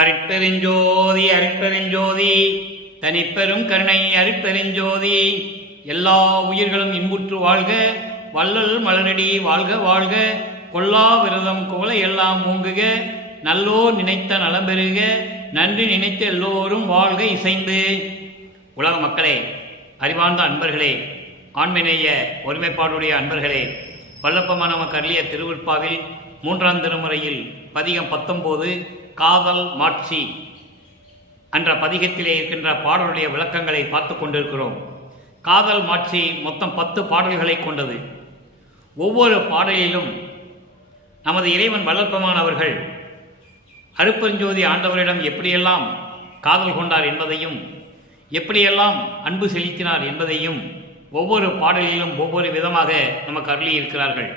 அருட்பெருஞ்சோதி அருட்பெருஞ்சோதி தனிப்பெரும் கருணை அருட்பெருஞ்சோதி. எல்லா உயிர்களும் இன்புற்று வாழ்க, வள்ளல் மலரடி வாழ்க வாழ்க, கொல்லா விரதம் குவளை எல்லாம் ஓங்குக, நல்லோர் நினைத்த நலம் பெறுக, நன்றி நினைத்த எல்லோரும் வாழ்க இசைந்து. உலக மக்களே, அறிவார்ந்த அன்பர்களே, ஆண்மைநேய ஒருமைப்பாடுடைய அன்பர்களே, வல்லப்பமான நமக்கு அருளிய திருவிற்பாவில் 3ஆம் திருமுறையில் பதிகம் 19 காதல் மாட்சி என்ற பதிகத்திலே இருக்கின்ற பாடலுடைய விளக்கங்களை பார்த்து கொண்டிருக்கிறோம். காதல் மாட்சி மொத்தம் 10 பாடல்களை கொண்டது. ஒவ்வொரு பாடலிலும் நமது இறைவன் வல்லப்பெருமான் அவர்கள் அருட்பெருஞ்சோதி ஆண்டவரிடம் எப்படியெல்லாம் காதல் கொண்டார் என்பதையும் எப்படியெல்லாம் அன்பு செலுத்தினார் என்பதையும் ஒவ்வொரு பாடலிலும் ஒவ்வொரு விதமாக நமக்கு அருளியிருக்கிறார்கள்.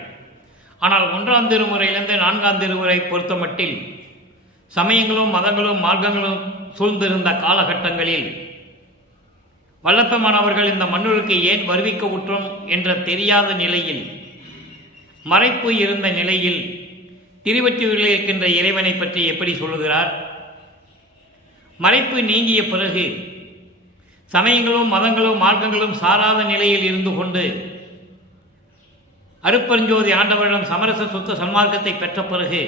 ஆனால் 1ஆம் திருமுறையிலிருந்து 4ஆம் திருமுறை பொறுத்தமட்டில் சமயங்களும் மதங்களும் மார்க்கங்களும் சூழ்ந்திருந்த காலகட்டங்களில் வல்லப்பெருமானவர்கள் இந்த மண்ணுக்கு ஏன் வருவிக்க உற்றோம் என்ற தெரியாத நிலையில், மறைப்பு இருந்த நிலையில் திருவொற்றியூரில் இருக்கின்ற இறைவனை பற்றி எப்படி சொல்லுகிறார்? மறைப்பு நீங்கிய பிறகு சமயங்களும் மதங்களும் மார்க்கங்களும் சாராத நிலையில் இருந்து கொண்டு அருட்பெருஞ்சோதி ஆண்டவரிடம் சமரச சுத்த சன்மார்க்கத்தை பெற்ற பிறகு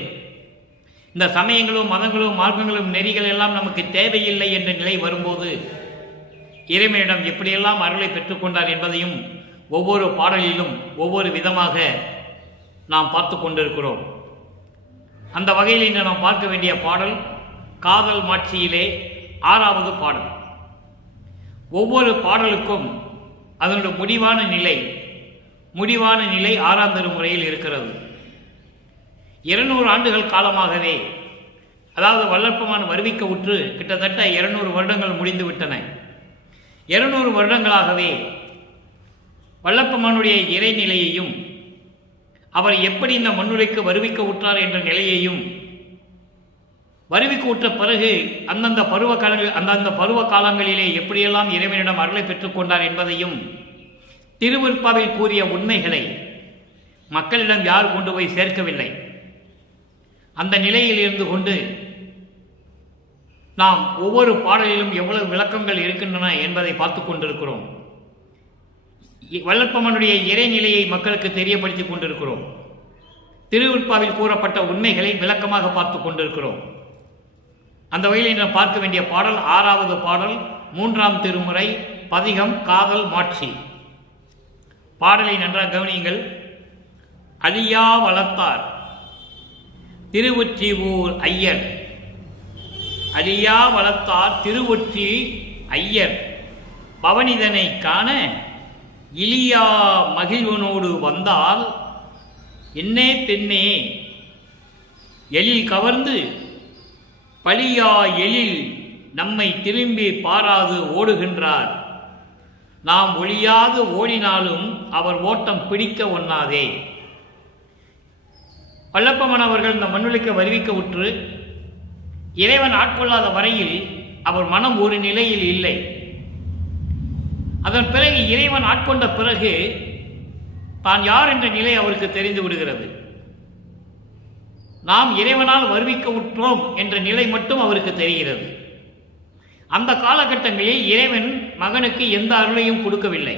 இந்த சமயங்களும் மதங்களும் மார்க்கங்களும் நெறிகள் எல்லாம் நமக்கு தேவையில்லை என்ற நிலை வரும்போது இறைவனிடம் எப்படியெல்லாம் அருளை பெற்றுக்கொண்டார் என்பதையும் ஒவ்வொரு பாடலிலும் ஒவ்வொரு விதமாக நாம் பார்த்து கொண்டிருக்கிறோம். அந்த வகையில் இன்று நாம் பார்க்க வேண்டிய பாடல் காதல் மாட்சியிலே 6வது பாடல். ஒவ்வொரு பாடலுக்கும் அதனுடைய முடிவான நிலை 6ஆம் திருமுறையில் இருக்கிறது. 200 ஆண்டுகள் காலமாகவே, அதாவது வல்லப்பெருமான் வருவிக்க உற்று கிட்டத்தட்ட 200 வருடங்கள் முடிந்துவிட்டன. 200 வருடங்களாகவே வல்லப்பெருமானுடைய இறைநிலையையும் அவர் எப்படி இந்த மண்ணுரைக்கு வருவிக்க உற்றார் என்ற நிலையையும், வருவிக்க உற்ற பிறகு அந்தந்த பருவ காலங்களிலே எப்படியெல்லாம் இறைவனிடம் அருளை பெற்றுக்கொண்டார் என்பதையும் திருவிற்பாவில் கூறிய உண்மைகளை மக்களிடம் யார் கொண்டு போய் சேர்க்கவில்லை. அந்த நிலையில் இருந்து கொண்டு நாம் ஒவ்வொரு பாடலிலும் எவ்வளவு விளக்கங்கள் இருக்கின்றன என்பதை பார்த்து கொண்டிருக்கிறோம். வல்லப்பெருமானுடைய இறைநிலையை மக்களுக்கு தெரியப்படுத்திக் கொண்டிருக்கிறோம். திருவிற்பாவில் கூறப்பட்ட உண்மைகளை விளக்கமாக பார்த்து கொண்டிருக்கிறோம். அந்த வகையில் நாம் பார்க்க வேண்டிய பாடல் 6வது பாடல், 3ஆம் திருமுறை, பதிகம் காதல் மாட்சி. பாடலை நன்றாக கவனியுங்கள். அழியா வளர்த்தார் திருவொற்றியூர் ஐயர், அழியா வளர்த்தார் திருவொற்றி ஐயர், பவனிதனை காண இழியா மகிழ்வனோடு வந்தால் என்னே பெண்ணே எழில் கவர்ந்து பழியா எழில் நம்மை திரும்பி பாராது ஓடுகின்றார். நாம் ஒழியாது ஓடினாலும் அவர் ஓட்டம் பிடிக்க ஒண்ணாதே. வல்லப்பெருமான் அவர்கள் இந்த மண்ணுக்கு வருவிக்க உற்று இறைவன் ஆட்கொள்ளாத வரையில் அவர் மனம் ஒரு நிலையில் இல்லை. அதன் பிறகு இறைவன் ஆட்கொண்ட பிறகு தான் யார் என்ற நிலை அவருக்கு தெரிந்து விடுகிறது. நாம் இறைவனால் வருவிக்க உற்றோம் என்ற நிலை மட்டும் அவருக்கு தெரிகிறது. அந்த காலகட்டங்களில் இறைவன் மகனுக்கு எந்த அருளையும் கொடுக்கவில்லை.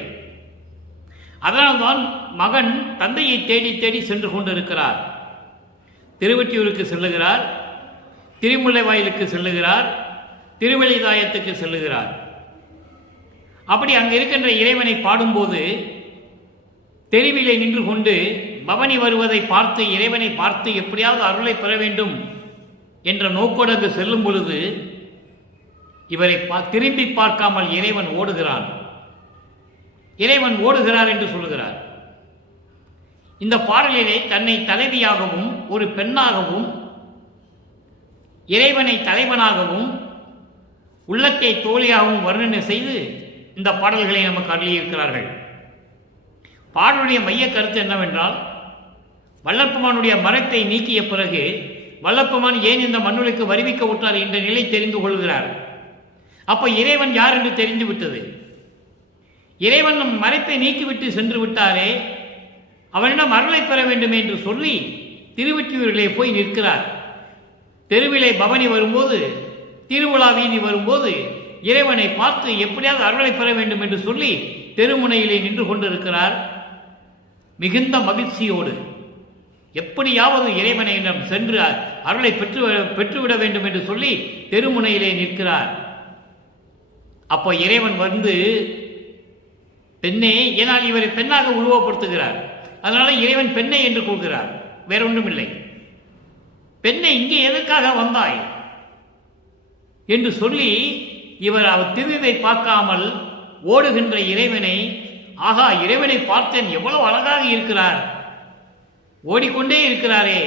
அதனால்தான் மகன் தந்தையை தேடி தேடி சென்று கொண்டிருக்கிறார். திருவொற்றியூருக்கு செல்லுகிறார், திருமுல்லை வாயிலுக்கு செல்லுகிறார், திருவெளிதாயத்துக்கு செல்லுகிறார். அப்படி அங்கு இருக்கின்ற இறைவனை பாடும்போது தெருவிலே நின்று கொண்டு பவனி வருவதை பார்த்து இறைவனை பார்த்து எப்படியாவது அருளை பெற வேண்டும் என்ற நோக்கோடு அங்கு செல்லும் பொழுது இவரை திரும்பி பார்க்காமல் இறைவன் ஓடுகிறான். இறைவன் ஓடுகிறார் என்று சொல்லுகிறார். இந்த பாடலிலே தன்னை தலைவியாகவும் ஒரு பெண்ணாகவும் இறைவனை தலைவனாகவும் உள்ளத்தை தோழியாகவும் வர்ணனை செய்து இந்த பாடல்களை நமக்கு அருளியிருக்கிறார்கள். பாடலுடைய மைய கருத்து என்னவென்றால், வல்லப்பெருமானுடைய மறைப்பை நீக்கிய பிறகு வல்லப்பெருமான் ஏன் இந்த மண்ணுக்கு வருவிக்க உற்றார் என்ற நிலை தெரிந்து கொள்கிறார். அப்ப இறைவன் யார் என்று தெரிந்து விட்டது. இறைவன் நம் மறைப்பை நீக்கிவிட்டு சென்று விட்டாரே, அவனிடம் அருளை பெற வேண்டும் என்று சொல்லி திருவொற்றியூரிலே போய் நிற்கிறார். தெருவிலே பவனி வரும்போது, திருவிழா வீதி வரும்போது இறைவனை பார்த்து எப்படியாவது அருளை பெற வேண்டும் என்று சொல்லி தெருமுனையிலே நின்று கொண்டிருக்கிறார். மிகுந்த மகிழ்ச்சியோடு எப்படியாவது இறைவனிடம் சென்று அருளை பெற்றுவிட வேண்டும் என்று சொல்லி தெருமுனையிலே நிற்கிறார். அப்போ இறைவன் வந்து, பெண்ணே, ஏனால் இவரை பெண்ணாக உருவப்படுத்துகிறார், அதனால இறைவன் பெண்ணை என்று கூறுகிறார், வேறொன்றும் இல்லை. பெண்ணை இங்கே எதற்காக வந்தாய் என்று சொல்லி அவர் திருவை பார்க்காமல் ஓடுகின்ற இறைவனை, ஆகா, இறைவனை பார்த்தேன், எவ்வளவு அழகாக இருக்கிறார், ஓடிக்கொண்டே இருக்கிறாரே,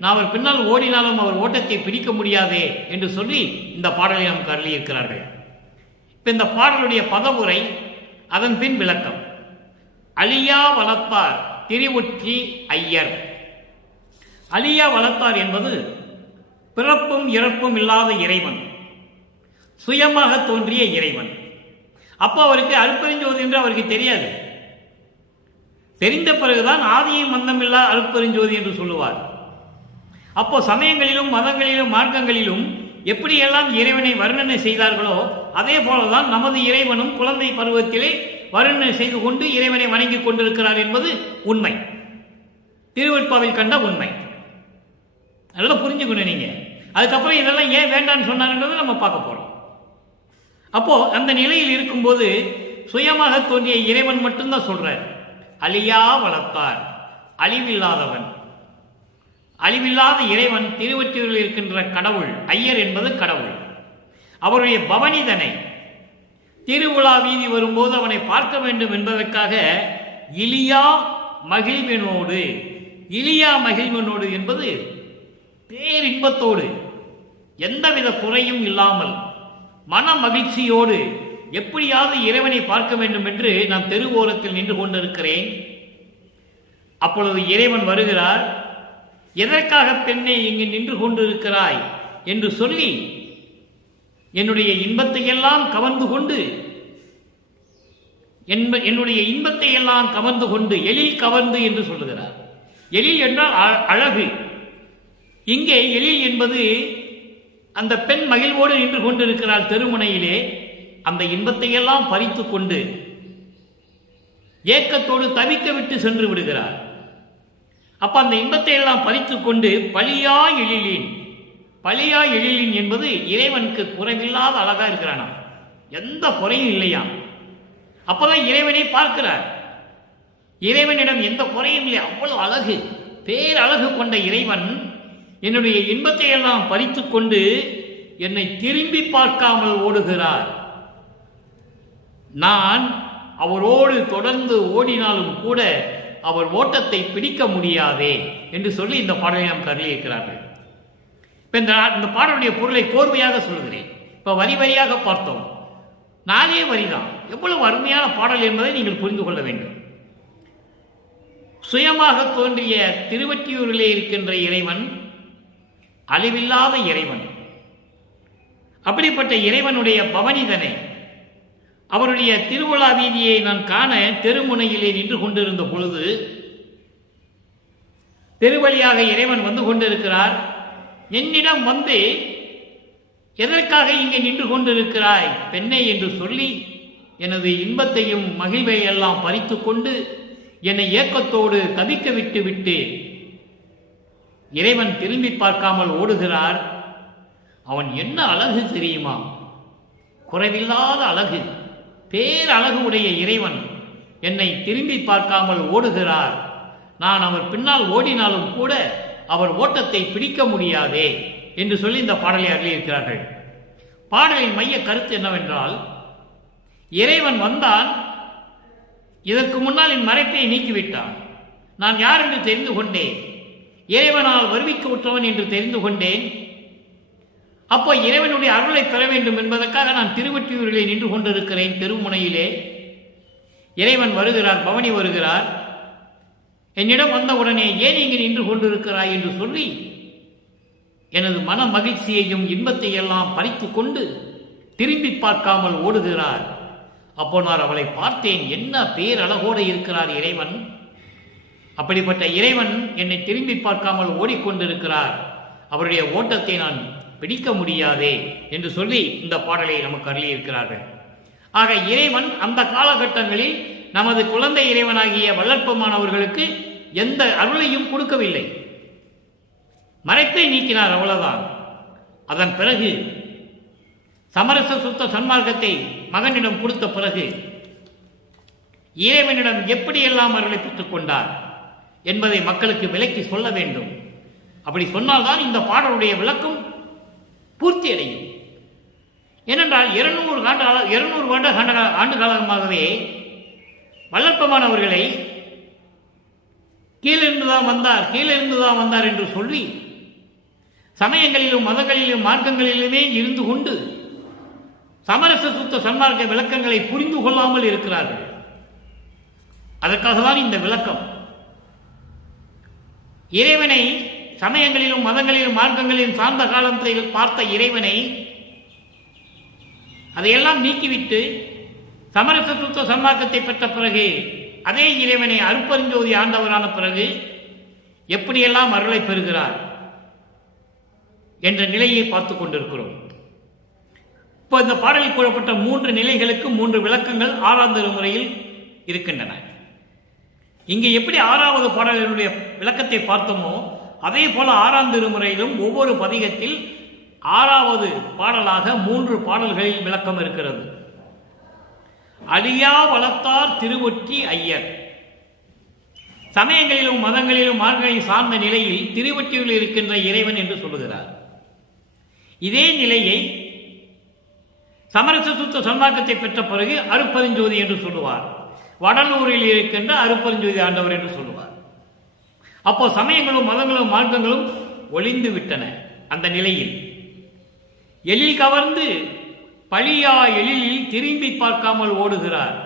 நான் அவர் பின்னால் ஓடினாலும் அவர் ஓட்டத்தை பிடிக்க முடியாதே என்று சொல்லி இந்த பாடலை நமக்கு அருளி இருக்கிறார்கள். இப்ப இந்த பாடலுடைய பதவுரை, அதன் பின் விளக்கம். அழியா வளர்த்தார் திரிவுற்றி ஐயர். அழியா வளர்த்தார் என்பது பிறப்பும் இறப்பும் இல்லாத இறைவன், சுயமாக தோன்றிய இறைவன். அப்போ அவருக்கு அருட்பெருஞ்சோதி என்று அவருக்கு தெரியாது. தெரிந்த பிறகுதான் ஆதியும் மந்தமில்லா அருட்பெருஞ்சோதி என்று சொல்லுவார். அப்போ சமயங்களிலும் மதங்களிலும் மார்க்கங்களிலும் எப்படியெல்லாம் இறைவனை வர்ணனை செய்தார்களோ அதே போலதான் நமது இறைவனும் குழந்தை பருவத்திலே வர்ணனை செய்து கொண்டு இறைவனை வணங்கி கொண்டிருக்கிறார் என்பது உண்மை, திருவெட்பாவில் கண்ட உண்மை. நல்லா புரிஞ்சுக்கணும் நீங்க. அதுக்கப்புறம் இதெல்லாம் ஏன் வேண்டான்னு சொன்னார்ன்றதை நம்ம பார்க்க போறோம். அப்போ அந்த நிலையில் இருக்கும்போது சுயமாக தோன்றிய இறைவன் மட்டும்தான் சொல்றார், அழியா வளர்த்தார், அழிவில்லாதவன். அழிவில்லாத இறைவன் திருவொற்றியூரில் இருக்கின்ற கடவுள். ஐயர் என்பது கடவுள். அவருடைய பவனிதனை திருவிழா வீதி வரும்போது அவனை பார்க்க வேண்டும் என்பதற்காக இலியா மகிழ்வினோடு, இலியா மகிழ்வினோடு என்பது பேரின்பத்தோடு, எந்தவித குறையும் இல்லாமல் மன மகிழ்ச்சியோடு எப்படியாவது இறைவனை பார்க்க வேண்டும் என்று நான் தெருவோரத்தில் நின்று கொண்டிருக்கிறேன். அப்பொழுது இறைவன் வருகிறார். எதற்காக பெண்ணே இங்கு நின்று கொண்டிருக்கிறாய் என்று சொல்லி என்னுடைய இன்பத்தை எல்லாம் கவர்ந்து கொண்டு, என்னுடைய இன்பத்தை எல்லாம் கவர்ந்து கொண்டு, எழில் கவர்ந்து என்று சொல்லுகிறார். எழில் என்றால் அழகு. இங்கே எழில் என்பது அந்த பெண் மகிழ்வோடு நின்று கொண்டிருக்கிறார் தெருமுனையிலே. அந்த இன்பத்தை எல்லாம் பறித்து கொண்டு ஏக்கத்தோடு தவிக்க விட்டு சென்று விடுகிறார். அப்ப அந்த இன்பத்தை எல்லாம் பறித்து கொண்டு பழியா எழிலின், பழியா எழிலின் என்பது இறைவனுக்கு குறைவில்லாத அழகா இருக்கிறானா, எந்த குறையும் இல்லையா. அப்பதான் இறைவனை பார்க்கிறார். இறைவனிடம் எந்த குறையும் இல்லை, அவ்வளவு அழகு, பேரழகு கொண்ட இறைவன் என்னுடைய இன்பத்தை எல்லாம் பறித்து கொண்டு என்னை திரும்பி பார்க்காமல் ஓடுகிறார். நான் அவரோடு தொடர்ந்து ஓடினாலும் கூட அவர் ஓட்டத்தை பிடிக்க முடியாதே என்று சொல்லி இந்த பாடலை நாம் கருளியிருக்கிறார்கள். இப்ப இந்த பாடலுடைய பொருளை கோர்வையாக சொல்கிறேன். இப்ப வரி வரியாக பார்த்தோம், 4 வரிதான். எவ்வளவு அருமையான பாடல் என்பதை நீங்கள் புரிந்து கொள்ள வேண்டும். சுயமாக தோன்றிய திருவொற்றியூரிலே இருக்கின்ற இறைவன் அழிவில்லாத இறைவன். அப்படிப்பட்ட இறைவனுடைய பவனிதனை, அவருடைய திருவிழா வீதியை நான் காண தெருமுனையிலே நின்று கொண்டிருந்த பொழுது தெருவழியாக இறைவன் வந்து கொண்டிருக்கிறார். என்னிடம் வந்து, எதற்காக இங்கே நின்று கொண்டிருக்கிறாய் பெண்ணை என்று சொல்லி எனது இன்பத்தையும் மகிழ்வை எல்லாம் பறித்து கொண்டு என்னை ஏக்கத்தோடு தவிக்க விட்டு விட்டு இறைவன் திரும்பி பார்க்காமல் ஓடுகிறார். அவன் என்ன அழகு தெரியுமா, குறைவில்லாத அழகு, பேரழகு உடைய இறைவன் என்னை திரும்பி பார்க்காமல் ஓடுகிறார். நான் அவர் பின்னால் ஓடினாலும் கூட அவர் ஓட்டத்தை பிடிக்க முடியாதே என்று சொல்லி இந்த பாடலை அருளியிருக்கிறார்கள். பாடலின் மைய கருத்து என்னவென்றால், இறைவன் வந்தான், இதற்கு முன்னால் என் மறைப்பை நீக்கிவிட்டான், நான் யார் என்று தெரிந்து கொண்டேன், இறைவனால் வருவிக்க உற்றவன் என்று தெரிந்து கொண்டேன். அப்போ இறைவனுடைய அருளை பெற வேண்டும் என்பதற்காக நான் திருவொற்றியூரிலே நின்று கொண்டிருக்கிறேன் தெருமுனையிலே. இறைவன் வருகிறார், பவனி வருகிறார். என்னிடம் வந்தவுடனே ஏன் இங்கு நின்று கொண்டிருக்கிறாய் என்று சொல்லி எனது மன மகிழ்ச்சியையும் இன்பத்தை எல்லாம் பறித்து கொண்டு திரும்பி பார்க்காமல் ஓடுகிறார். அப்போ நான் அவளை பார்த்தேன், என்ன பேரழகோடு இருக்கிறார் இறைவன். அப்படிப்பட்ட இறைவன் என்னை திரும்பி பார்க்காமல் ஓடிக்கொண்டிருக்கிறார். அவருடைய ஓட்டத்தை நான் பிடிக்க முடியாதே என்று சொல்லி இந்த பாடலை நமக்கு அருளியிருக்கிறார்கள். ஆக இறைவன் அந்த காலகட்டங்களில் நமது குழந்தை இறைவனாகிய வல்லற்பமானவர்களுக்கு எந்த அருளையும் கொடுக்கவில்லை, மறைப்பை நீக்கினார், அவ்வளவுதான். அதன் பிறகு சமரச சுத்த சன்மார்க்கத்தை மகனிடம் கொடுத்த பிறகு இறைவனிடம் எப்படியெல்லாம் அருளை பெற்றுக் கொண்டார் என்பதை மக்களுக்கு விளக்கி சொல்ல வேண்டும். அப்படி சொன்னால்தான் இந்த பாடலுடைய விளக்கம் பூர்த்தி அடையும். ஏனென்றால் 200 ஆண்டு காலமாகவே வல்லற்பமானவர்களை கீழிருந்துதான் வந்தார் என்று சொல்லி சமயங்களிலும் மதங்களிலும் மார்க்கங்களிலுமே இருந்து கொண்டு சமரச சுத்த சன்மார்க்க விளக்கங்களை புரிந்து கொள்ளாமல் இருக்கிறார்கள். அதற்காக தான் இந்த விளக்கம். இறைவனை சமயங்களிலும் மதங்களிலும் மார்க்கங்களிலும் சார்ந்த காலத்தில் பார்த்த இறைவனை அதையெல்லாம் நீக்கிவிட்டு சமரச சுத்த சன்மார்க்கத்தை பெற்ற பிறகு அதே இறைவனை அருட்பெருஞ்சோதி ஆண்டவரான பிறகு எப்படியெல்லாம் அருளை பெறுகிறார் என்ற நிலையை பார்த்துக் கொண்டிருக்கிறோம். இப்போ இந்த பாடலில் கூறப்பட்ட 3 நிலைகளுக்கு 3 விளக்கங்கள் 6ஆம் திருமுறையில் இருக்கின்றன. இங்கே எப்படி 6வது பாடலினுடைய விளக்கத்தை பார்த்தோமோ அதே போல 6ஆம் திருமுறையிலும் ஒவ்வொரு பதிகத்தில் 6வது பாடலாக 3 பாடல்களில் விளக்கம் இருக்கிறது. அழியா வளத்தார் திருவொற்றி ஐயர். சமயங்களிலும் மதங்களிலும் மார்க்கங்களில் சார்ந்த நிலையில் திருவொற்றியில் இருக்கின்ற இறைவன் என்று சொல்லுகிறார். இதே நிலையை சமரச சுத்த சன்மார்க்கத்தை பெற்ற பிறகு அருட்பெருஞ்சோதி என்று சொல்லுவார். வடலூரில் இருக்கின்ற அருட்பெருஞ்சோதி ஆண்டவர் என்று சொல்லுவார். அப்போ சமயங்களும் மதங்களும் மார்க்கங்களும் ஒளிந்து விட்டன. அந்த நிலையில் எழில் கவர்ந்து பழியா எழிலில் திரும்பி பார்க்காமல் ஓடுகிறார்.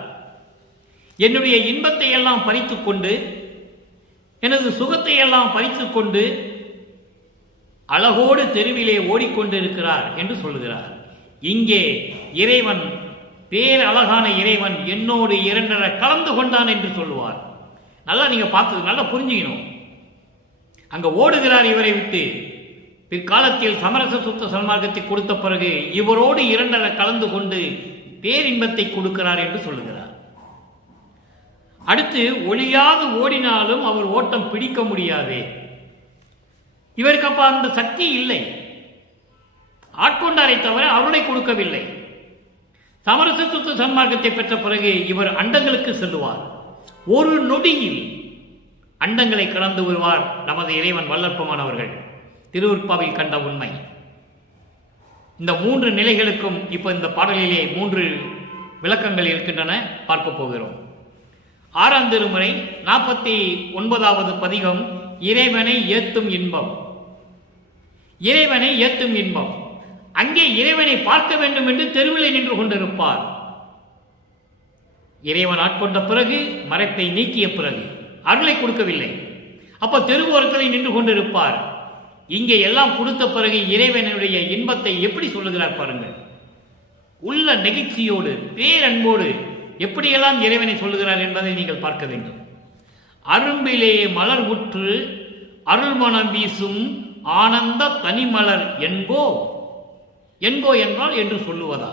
என்னுடைய இன்பத்தை எல்லாம் பறித்துக் கொண்டு எனது சுகத்தை எல்லாம் பறித்துக் கொண்டு அழகோடு தெருவிலே ஓடிக்கொண்டிருக்கிறார் என்று சொல்லுகிறார். இங்கே இறைவன், பேரழகான இறைவன் என்னோடு 2 கலந்து கொண்டான் என்று சொல்லுவார். நல்லா நீங்க பார்த்தது நல்லா புரிஞ்சுக்கணும். அங்க ஓடுகிறார் இவரை விட்டு. பிற்காலத்தில் சமரச சுத்த சன்மார்க்கத்தை கொடுத்த பிறகு இவரோடு 2 கலந்து கொண்டு பேரின்பத்தை கொடுக்கிறார் என்று சொல்லுகிறார். அடுத்து ஒளியாது ஓடினாலும் அவர் ஓட்டம் பிடிக்க முடியாது. இவருக்கு அப்ப அந்த சக்தி இல்லை. ஆட்கொண்டாரை தவிர அருளை கொடுக்கவில்லை. சமரச சுத்த சன்மார்க்கத்தை பெற்ற பிறகு இவர் அண்டங்களுக்கு செல்லுவார். ஒரு நொடியில் அண்டங்களை கடந்து வருவார் நமது இறைவன் வல்லற்பமானவர்கள். திருவுற்பாவில் கண்ட உண்மை. இந்த 3 நிலைகளுக்கும் இப்ப இந்த பாடலிலே 3 விளக்கங்கள் இருக்கின்றன, பார்க்க போகிறோம். 6ஆம் திருமுறை 49வது பதிகம் இறைவனை ஏத்தும் இன்பம். இறைவனை ஏத்தும் இன்பம். அங்கே இறைவனை பார்க்க வேண்டும் என்று தெருவிலே நின்று கொண்டிருப்பார். இறைவன் ஆட்கொண்ட பிறகு, மறைப்பை நீக்கிய பிறகு அருளை கொடுக்கவில்லை. அப்ப தெருவோரத்தில் நின்று கொண்டிருப்பார். இங்கே எல்லாம் கொடுத்த பிறகு இறைவனுடைய இன்பத்தை எப்படி சொல்லுகிறார் பாருங்கள். உள்ள நெகிழ்ச்சியோடு பேரன்போடு எப்படியெல்லாம் இறைவனை சொல்லுகிறார் என்பதை நீங்கள் பார்க்க வேண்டும். அரும்பிலே மலர் உற்று அருள்மணம் வீசும் ஆனந்த தனிமலர் என்கோ. என்கோ என்றால் என்று சொல்லுவதா?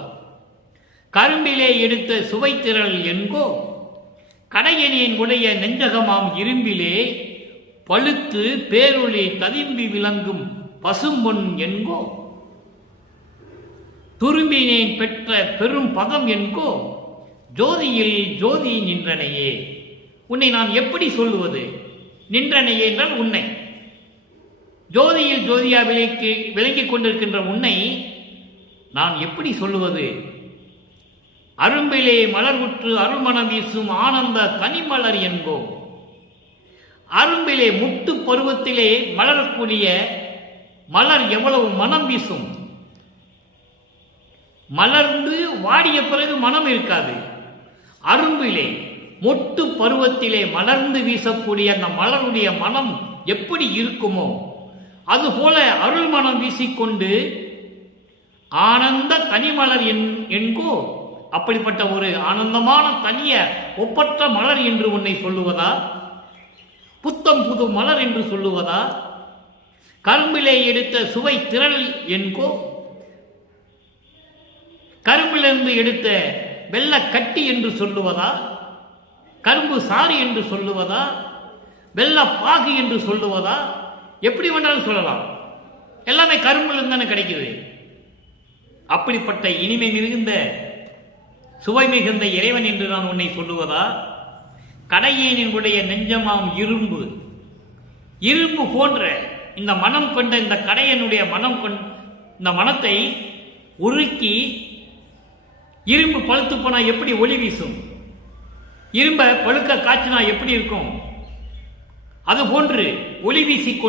கரும்பிலே எடுத்த சுவைத்திரள் என்கோ. கடையனின் உடைய நெஞ்சகமாம் இரும்பிலே பழுத்து பேரொளி ததும்பி விளங்கும் பசும்பொன் என்கோ. துரும்பினேன் பெற்ற பெரும் பதம் என்கோ. ஜோதியில் ஜோதி நின்றனையே. உன்னை நான் எப்படி சொல்லுவது? நின்றனையே என்றால் உன்னை. ஜோதியில் ஜோதியா விளங்கிக் கொண்டிருக்கின்ற உன்னை நான் எப்படி சொல்லுவது? அரும்பிலே மலர் உற்று அருள்மணம் வீசும் ஆனந்த தனிமலர் என்கோ. அரும்பிலே முட்டு பருவத்திலே மலரக்கூடிய மலர் எவ்வளவு மனம் வீசும். மலர்ந்து வாடிய பிறகு மனம் இருக்காது. அரும்பிலே மொட்டு பருவத்திலே மலர்ந்து வீசக்கூடிய அந்த மலருடைய மனம் எப்படி இருக்குமோ அதுபோல அருள் மனம் வீசிக்கொண்டு ஆனந்த தனிமலர் என்கோ. அப்படிப்பட்ட ஒரு ஆனந்தமான தனிய ஒப்பற்ற மலர் என்று உன்னை சொல்லுவதா? புத்தம் புது மலர் என்று சொல்லுவதா? கரும்பிலே எடுத்த சுவை திரள் என்கோ, கரும்பிலிருந்து எடுத்த வெள்ள கட்டி என்று சொல்லுவதா, கரும்பு சாறு என்று சொல்லுவதா, வெள்ள பாகு என்று சொல்லுவதா, எப்படி வேண்டாலும் சொல்லலாம். எல்லாமே கரும்பிலிருந்து தானே கிடைக்குது. அப்படிப்பட்ட இனிமை மிகுந்த சுவை மிகுந்த இறைவன் என்று நான் உன்னை சொல்லுவதா, கடையேனுடைய நெஞ்சமாம் இரும்பு, இரும்பு போன்ற இந்த மனம் கொண்ட இந்த கடையனுடைய இந்த மனத்தை உருக்கி, இரும்பு பழுத்து போனா எப்படி ஒளி வீசும், இரும்ப பழுக்க காய்ச்சினா எப்படி இருக்கும், அதுபோன்று ஒளி வீசிக்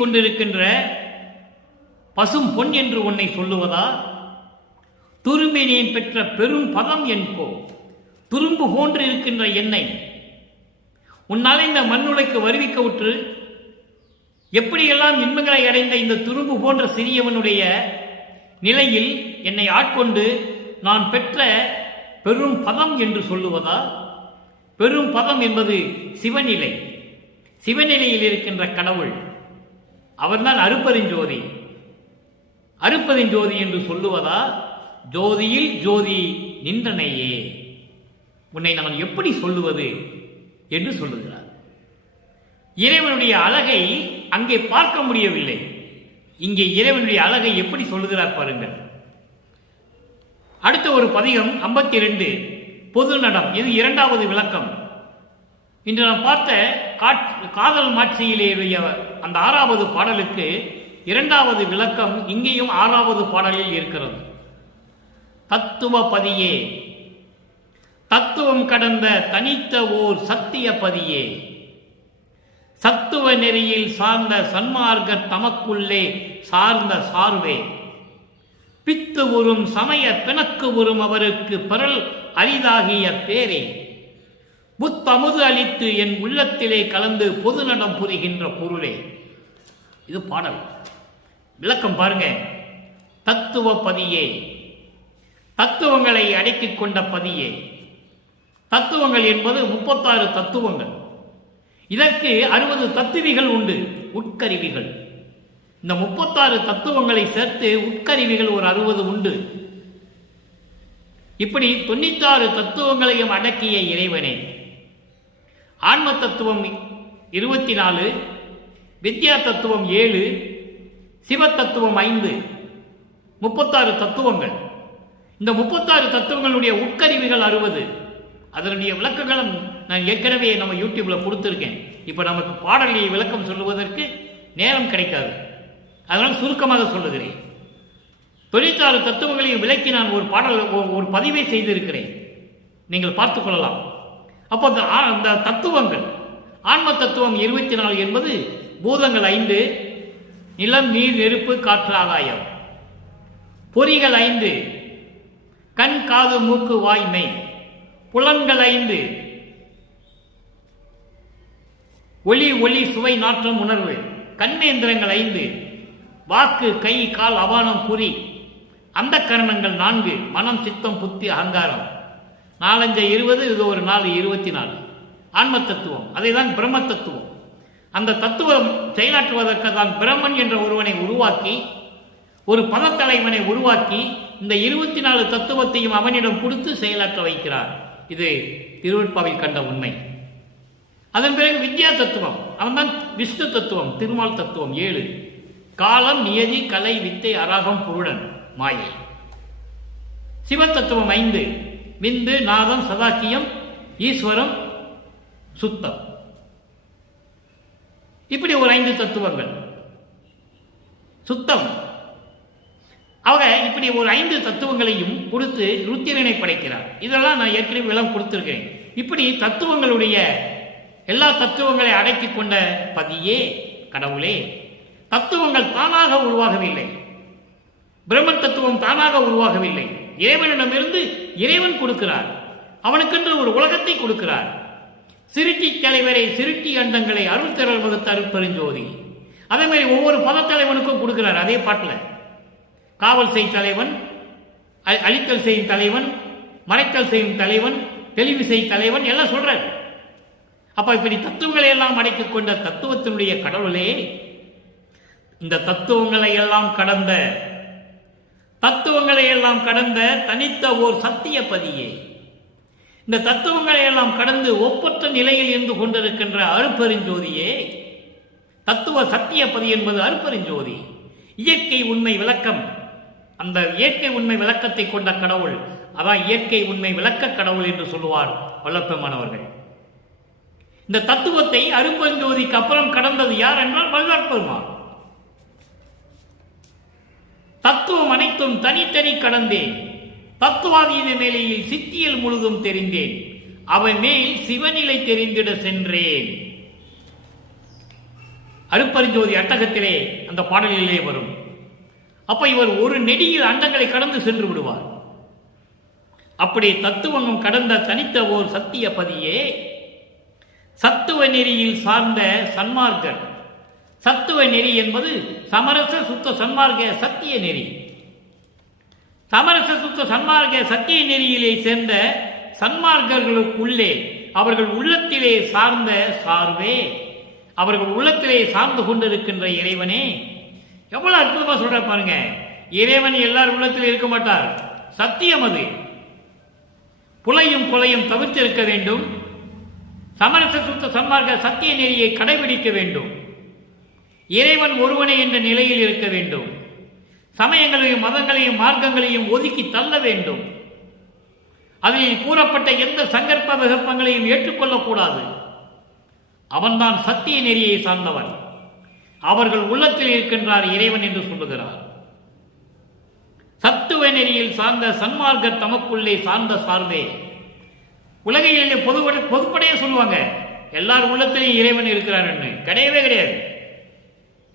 கொண்டிருக்கின்ற பசும் பொன் என்று உன்னை சொல்லுவதா, துரும்பினேன் பெற்ற பெரும் பதம் என்கோ, துரும்பு போன்று இருக்கின்ற எண்ணெய் உன்னால் இந்த மண்ணுலைக்கு வருவிக்க உற்று எப்படியெல்லாம் இன்பங்களை அடைந்த இந்த துரும்பு போன்ற சிறியவனுடைய நிலையில் என்னை ஆட்கொண்டு நான் பெற்ற பெரும் பதம் என்று சொல்லுவதா. பெரும் பதம் என்பது சிவநிலை, சிவநிலையில் இருக்கின்ற கடவுள், அவர்தான் அருப்பெருஞ்சோதி. அருப்பெருஞ்சோதி என்று சொல்லுவதா, ஜோதியில் ஜோதி நின்றனையே, உன்னை நான் எப்படி சொல்லுவது என்று சொல்லுகிறார். இறைவனுடைய அழகை அங்கே பார்க்க முடியவில்லை, இங்கே இறைவனுடைய அழகை எப்படி சொல்லுகிறார் பாருங்கள். அடுத்த ஒரு பதிகம் 52 பொது நடம். இது இரண்டாவது விளக்கம். இன்று நாம் பார்த்த காதல் மாட்சியிலே அந்த 6வது பாடலுக்கு இரண்டாவது விளக்கம் இங்கேயும் 6வது பாடலில் இருக்கிறது. தத்துவ பதியே, தத்துவம் கடந்த தனித்த ஓர் சத்திய பதியே, சத்துவ நெறியில் சார்ந்த சன்மார்க்க தமக்குள்ளே சார்ந்த சார்வே, பித்து உறும் சமய பிணக்கு உறும் அவருக்கு பெறல் அரிதாகிய பேரே, புத்தமுது அளித்து என் உள்ளத்திலே கலந்து பொது நடம் புரிகின்ற பொருளே. இது பாடல் விளக்கம் பாருங்க. தத்துவ பதியே, தத்துவங்களை அடக்கிக் கொண்ட பதியே. தத்துவங்கள் என்பது 36 தத்துவங்கள். இதற்கு 60 தத்துவிகள் உண்டு, உட்கருவிகள். இந்த 36 தத்துவங்களை சேர்த்து உட்கருவிகள் ஒரு 60 உண்டு. இப்படி 96 தத்துவங்களையும் அடக்கிய இறைவனே. ஆன்ம தத்துவம் 24, வித்யா தத்துவம் 7, சிவ தத்துவம் 5, 36 தத்துவங்கள். இந்த 36 தத்துவங்களுடைய உட்கருவிகள் 60. அதனுடைய விளக்கங்களும் நான் ஏற்கனவே நம்ம யூடியூப்ல கொடுத்துருக்கேன். இப்போ நமக்கு பாடலை விளக்கம் சொல்லுவதற்கு நேரம் கிடைக்காது, அதனால் சுருக்கமாக சொல்லுகிறேன். 96 தத்துவங்களையும் விளக்கி நான் ஒரு பதிவை செய்திருக்கிறேன், நீங்கள் பார்த்துக் கொள்ளலாம். அப்போ அந்த தத்துவங்கள், ஆன்ம தத்துவம் 24 என்பது பூதங்கள் 5, நிலம் நீர் நெருப்பு காற்று ஆகாயம். பொறிகள் 5, கண் காது மூக்கு வாய்மை. புலன்கள் 5, ஒளி ஒளி சுவை நாற்றம் உணர்வு. கண்ணேந்திரங்கள் 5, வாக்கு கை கால் அவானம் குறி. அந்த கரணங்கள் 4, மனம் சித்தம் புத்தி அகங்காரம். 4 5 20, இது ஒரு 4 24. ஆன்ம தத்துவம், அதை தான் பிரம்ம தத்துவம். அந்த தத்துவம் செயலாற்றுவதற்கு தான் பிரம்மன் என்ற ஒருவனை உருவாக்கி, ஒரு பதத்தலைவனை உருவாக்கி, இந்த 24 தத்துவத்தையும் அவனிடம் கொடுத்து செயலாற்ற வைக்கிறார். இது திருவெட்பாவில் கண்ட உண்மை. அதன் பிறகு வித்யா தத்துவம், அவன்தான் விஷ்ணு தத்துவம், திருமால் தத்துவம் 7. காலம் நியதி கலை வித்தை அராகம் புருடன் மாயை. சிவ தத்துவம் 5, விந்து நாதம் சதாக்கியம் ஈஸ்வரம் சுத்தம். இப்படி ஒரு 5 தத்துவங்கள். சுத்தம் அவங்க இப்படி ஒரு 5 தத்துவங்களையும் கொடுத்து ருத்திரனை படைக்கிறார். இதெல்லாம் நான் ஏற்கனவே விளக்கம் கொடுத்திருக்கேன். இப்படி தத்துவங்களுடைய எல்லா தத்துவங்களை அடக்கி கொண்ட பதியே கடவுளே. தத்துவங்கள் தானாக உருவாகவில்லை, பிரம்ம தத்துவம் தானாக உருவாகவில்லை. இறைவனிடமிருந்து இறைவன் கொடுக்கிறார், அவனுக்கென்று ஒரு உலகத்தை கொடுக்கிறார். சிருட்டி தலைவரை சிருட்டி அண்டங்களை அருள் திரள் வகுத்த அருட்பெருஞ்சோதி. அதே மாதிரி ஒவ்வொரு பதத்தலைவனுக்கும் கொடுக்கிறார். அதே பாட்டில் காவல் செய் தலைவன், அழித்தல் செய்யும் தலைவன், மறைத்தல் செய்யும் தலைவன், தெளிவு செய் தலைவன் எல்லாம் சொல்றாரு. அப்ப இப்படி தத்துவங்களை எல்லாம் அடக்கிக் கொண்ட தத்துவத்தினுடைய கடவுளே, இந்த தத்துவங்களை எல்லாம் கடந்த தனித்த ஓர் சத்திய பதியே, இந்த தத்துவங்களை எல்லாம் கடந்து ஒப்பற்ற நிலையில் இருந்து கொண்டிருக்கின்ற அருப்பெருஞ்சோதியே, தத்துவ சத்திய பதி என்பது அருப்பெருஞ்சோதி, இயற்கை உண்மை விளக்கம். அந்த இயற்கை உண்மை விளக்கத்தை கொண்ட கடவுள், அதான் இயற்கை உண்மை விளக்க கடவுள் என்று சொல்லுவார் வல்லப்பெருமானவர்கள். இந்த தத்துவத்தை அருப்பெருஞ்சோதிக்கு அப்புறம் கடந்தது யார் என்றால் வள்ளற் பெருமான். தத்துவம் அனைத்தும் தனித்தனி கடந்தேன், தத்துவாதீத மேலையில் சித்தியல் முழுதும் தெரிந்தேன், அவை மேல் சிவநிலை தெரிந்திட சென்றேன். அருப்பெருஞ்சோதி அட்டகத்திலே அந்த பாடலிலே வரும். அப்ப இவர் ஒரு நெடியில் அண்டங்களை கடந்து சென்று விடுவார். அப்படி தத்துவமும் கடந்த தனித்த ஓர் சத்திய பதியே, சத்துவ நெறியில் சார்ந்த சன்மார்க்கர். சத்துவ நெறி என்பது சமரச சுத்த சன்மார்க்க சத்திய நெறி. சமரச சுத்த சன்மார்க்க சத்திய நெறியிலே சேர்ந்த சன்மார்க்கர்களுக்குள்ளே அவர்கள் உள்ளத்திலே சார்ந்த சார்பே, அவர்கள் உள்ளத்திலே சார்ந்து கொண்டிருக்கின்ற இறைவனே. எவ்வளவு அற்புதமா சொல்ற பாருங்க. இறைவன் எல்லார் உள்ளத்திலே இருக்க மாட்டார், சத்தியம் அது. புலையும் கொலையும் தவிர்த்திருக்க வேண்டும், சமரச சுத்த சன்மார்க்க சத்திய நெறியை கடைபிடிக்க வேண்டும், இறைவன் ஒருவனே என்ற நிலையில் இருக்க வேண்டும், சமயங்களையும் மதங்களையும் மார்க்கங்களையும் ஒதுக்கி தள்ள வேண்டும், அதில் கூறப்பட்ட எந்த சங்கற்ப விகற்பங்களையும் ஏற்றுக்கொள்ளக்கூடாது. அவன்தான் சத்திய நெறியை சார்ந்தவன். அவர்கள் உள்ளத்தில் இருக்கின்றார் இறைவன் என்று சொல்லுகிறார். சத்துவ நெறியில் சார்ந்த சன்மார்க்கர் தமக்குள்ளே சார்ந்த சார்பே. உலகையிலே பொதுப்படையே சொல்லுவாங்க எல்லார் உள்ளத்திலையும் இறைவன் இருக்கிறார் என்று. கிடையவே கிடையாது.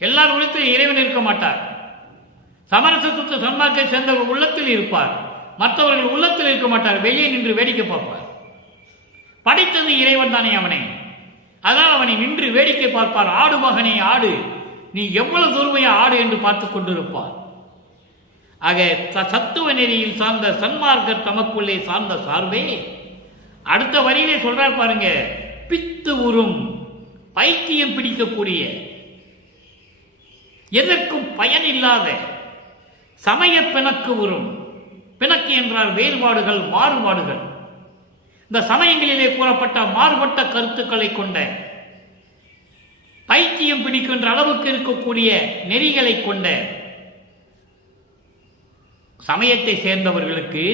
எல்லார் உள்ளத்திலும் இறைவன் இருக்க மாட்டார். சமரச சுத்த சன்மார்க்கை சேர்ந்தவர்கள் உள்ளத்தில் இருப்பார், மற்றவர்கள் உள்ளத்தில் இருக்க மாட்டார், வெளியே நின்று வேடிக்கை பார்ப்பார். படைத்தது இறைவன் தானே அவனை, அதனால் அவனை நின்று வேடிக்கை பார்ப்பார். ஆடு மகனே ஆடு, நீ எவ்வளவு தூர்மையா ஆடு என்று பார்த்து கொண்டிருப்பார். ஆக சத்துவ நெறியில் சார்ந்த சன்மார்க்கர் தமக்குள்ளே சார்ந்த சார்பே. அடுத்த வரியிலே சொல்றார் பாருங்க, பித்து உறும் பைத்தியம் பிடிக்கக்கூடிய, எதற்கும் பயன் இல்லாத சமய பிணக்கு உறும். பிணக்கு என்றால் வேறுபாடுகள், மாறுபாடுகள். இந்த சமயங்களிலே கூறப்பட்ட மாறுபட்ட கருத்துக்களை கொண்ட, பைத்தியம் பிடிக்கின்ற அளவுக்கு இருக்கக்கூடிய நெறிகளை கொண்ட சமயத்தை சேர்ந்தவர்களுக்கு,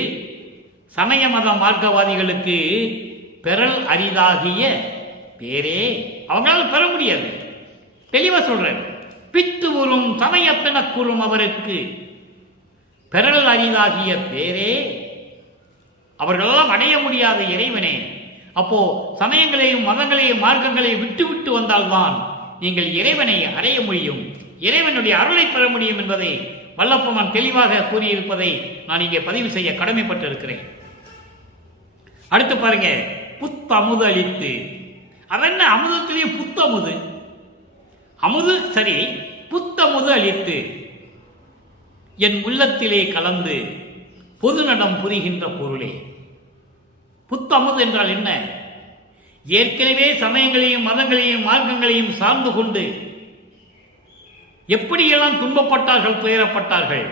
சமய மத மார்க்கவாதிகளுக்கு பெறல் அரிதாகிய பேரே அவங்களால பெற முடியாது. தெளிவா சொல்றேன். பித்து உறும் சமய பிணக்குறும் அவருக்கு பெறல் அரிதாகிய பேரே, அவர்களெல்லாம் அடைய முடியாத இறைவனே. அப்போ சமயங்களையும் மதங்களையும் மார்க்கங்களையும் விட்டு விட்டு வந்தால்தான் நீங்கள் இறைவனை அடைய முடியும், இறைவனுடைய அருளை பெற முடியும் என்பதை வல்லப்பெருமான் தெளிவாக கூறியிருப்பதை நான் இங்கே பதிவு செய்ய கடமைப்பட்டிருக்கிறேன். அடுத்து பாருங்க, புத்தமுது அளித்து. அதென்ன அமுதத்திலேயே புத்தமுது, அமுது சரி, புத்தமுது அளித்து என் உள்ளத்திலே கலந்து பொது நடம் புரிகின்ற பொருளே. புத்தமுது என்றால் என்ன? ஏற்கனவே சமயங்களையும் மதங்களையும் மார்க்கங்களையும் சார்ந்து கொண்டு எப்படியெல்லாம் துன்பப்பட்டார்கள், துயரப்பட்டார்கள்,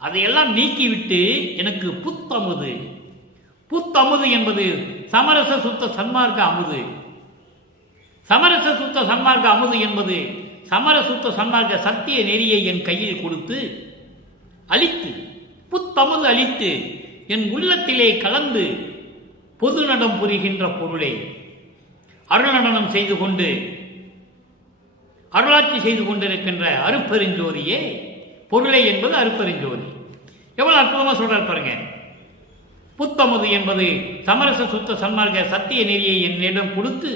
அதையெல்லாம் நீக்கிவிட்டு எனக்கு புத்தமுது. புத்தமுது என்பது சமரச சுத்த சன்மார்க்க அமுது. சமரச சுத்த சன்மார்க்க அமுது என்பது சமர சுத்த சன்மார்க்க சத்திய நெறியை என் கையில் கொடுத்து அளித்து, புத்தமுது அளித்து என் உள்ளத்திலே கலந்து பொது நடம் புரிகின்ற பொருளே. அருள் நடனம் செய்து கொண்டு அருளாட்சி செய்து கொண்டிருக்கின்ற அருப்பெருஞ்சோதியே. பொருளை என்பது அருப்பெருஞ்சோதி. எவ்வளவு அற்புதமா சொல்றார் பாருங்க. புத்தமுது என்பது சமரச சுத்த சன்மார்க்க சத்திய நெறியை என்னிடம் கொடுத்து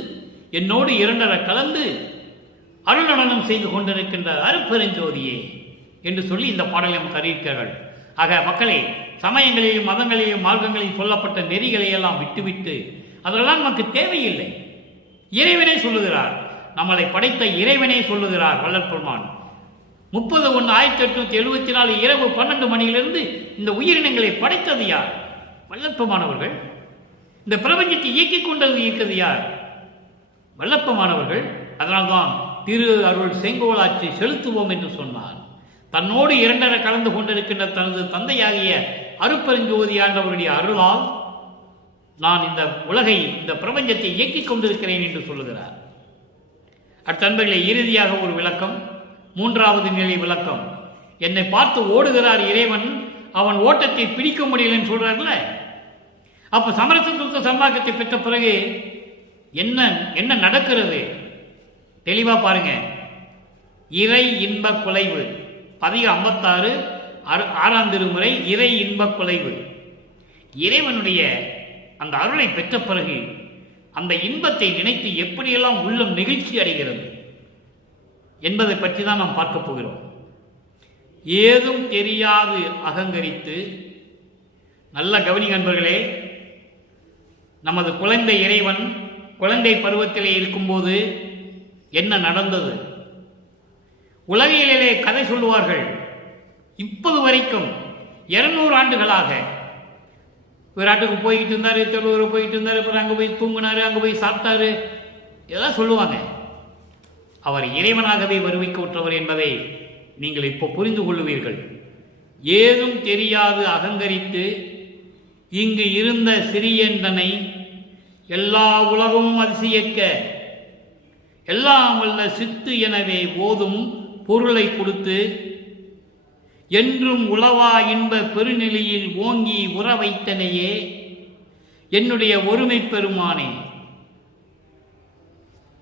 என்னோடு இரண்டர கலந்து அருள் நடனம் செய்து கொண்டிருக்கின்ற அருப்பெருஞ்சோதியே என்று சொல்லி இந்த பாடலை நமக்கு அறிவிக்கிறார்கள். ஆக மக்களே, சமயங்களையும் மதங்களையும் மார்க்கங்களையும் சொல்லப்பட்ட நெறிகளை எல்லாம் விட்டுவிட்டு அதெல்லாம் நமக்கு தேவையில்லை. இறைவனே சொல்லுகிறார், நம்மளை படைத்த இறைவனே சொல்லுகிறார் வள்ளல் பெருமான். 30/1/1874 இரவு 12 மணியிலிருந்து இந்த உயிரினங்களை படைத்தது யார்? வள்ளல் பெருமான் அவர்கள். இந்த பிரபஞ்சத்தை இயக்கிக் கொண்டது இருக்கிறது யார்? வல்லப்பமானவர்கள். அதனால்தான் திரு அருள் செங்கோலாட்சி செலுத்துவோம் என்று சொன்னார். தன்னோடு இரண்டர கலந்து கொண்டிருக்கின்ற தனது தந்தையாகிய அருட்பெருஞ்சோதி ஆண்டவருடைய அருளால் நான் இந்த உலகை, இந்த பிரபஞ்சத்தை இயக்கிக் கொண்டிருக்கிறேன் என்று சொல்லுகிறார். அத்தன்பர்களே, இறுதியாக ஒரு விளக்கம், மூன்றாவது நிலை விளக்கம். என்னை பார்த்து ஓடுகிறார் இறைவன், அவன் ஓட்டத்தை பிடிக்க முடியலன்னு சொல்றாருல. அப்ப சமரச சுத்த சன்மார்க்கத்தை பெற்ற பிறகு என்ன நடக்கிறது தெளிவா பாருங்க. இறை இன்ப குலைவு, பதிகம் 56 6ஆம் திருமுறை. இறை இன்ப குலைவு. இறைவனுடைய அந்த அருளை பெற்ற பிறகு அந்த இன்பத்தை நினைத்து எப்படியெல்லாம் உள்ளம் நெகிழ்ச்சி அடைகிறது என்பதை பற்றி தான் நாம் பார்க்க போகிறோம். ஏதும் தெரியாது அகங்கரித்து, நல்ல கவனி நண்பர்களே, நமது குழந்தை இறைவன் குழந்தை பருவத்திலே இருக்கும்போது என்ன நடந்தது? உலகிலே கதை சொல்லுவார்கள். இப்போது வரைக்கும் 200 ஆண்டுகளாக விராட்டுக்கு போய்கிட்டு இருந்தாரு, தெருவூர் போயிட்டு இருந்தாரு, அப்புறம் அங்கே போய் தூங்கினாரு, அங்கே போய் சாப்பிட்டாரு, இதெல்லாம் சொல்லுவாங்க. அவர் இறைவனாகவே வருவிக்க உற்றவர் என்பதை நீங்கள் இப்போ புரிந்து கொள்ளுவீர்கள். ஏதும் தெரியாது அகங்கரித்து இங்கு இருந்த சிறியந்தனை எல்லா உலகமும் அதிசயிக்க எல்லாம் வல்ல சித்து எனவே ஓதும் பொருளை கொடுத்து என்றும் உளவா இன்ப பெருநிலையில் ஓங்கி உற வைத்தனையே என்னுடைய ஒருமை பெருமானே.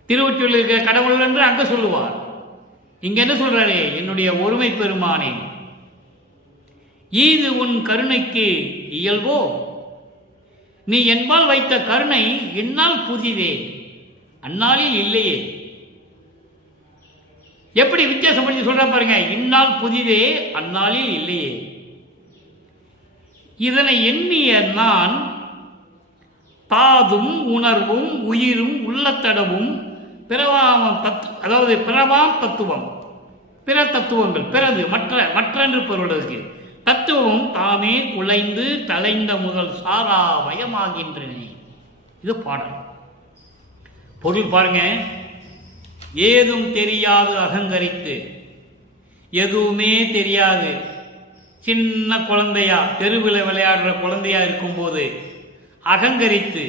திருவொற்றியூரில் இருக்கிற கடவுள் என்று அங்க சொல்லுவார். இங்க என்ன சொல்றாரு? என்னுடைய ஒருமை பெருமானே, ஈது உன் கருணைக்கு இயல்போ, நீ என்பால் வைத்த கருணை என்னால் புதிதே, அந்நாளில் இல்லையே. எப்படி வித்தியாசம் பண்ணி சொல்ற பாருங்க. இந்நாள் புதிதே, அந்நாளில் இல்லையே. இதனை எண்ணிய நான் தாதும் உணர்வும் உயிரும் உள்ளத்தடவும் பிறவாம் தத்துவம், பிற தத்துவங்கள், பிறது மற்றென்று பொருளுக்கு தத்துவம் தாமே குலைந்து தலைந்த முதல் சாரா வயமாகின்றன. இது பாடல் பொருள் பாருங்க. ஏதும் தெரியாது அகங்கரித்து, எதுவுமே தெரியாது, சின்ன குழந்தையா, தெருவில் விளையாடுற குழந்தையா இருக்கும்போது அகங்கரித்து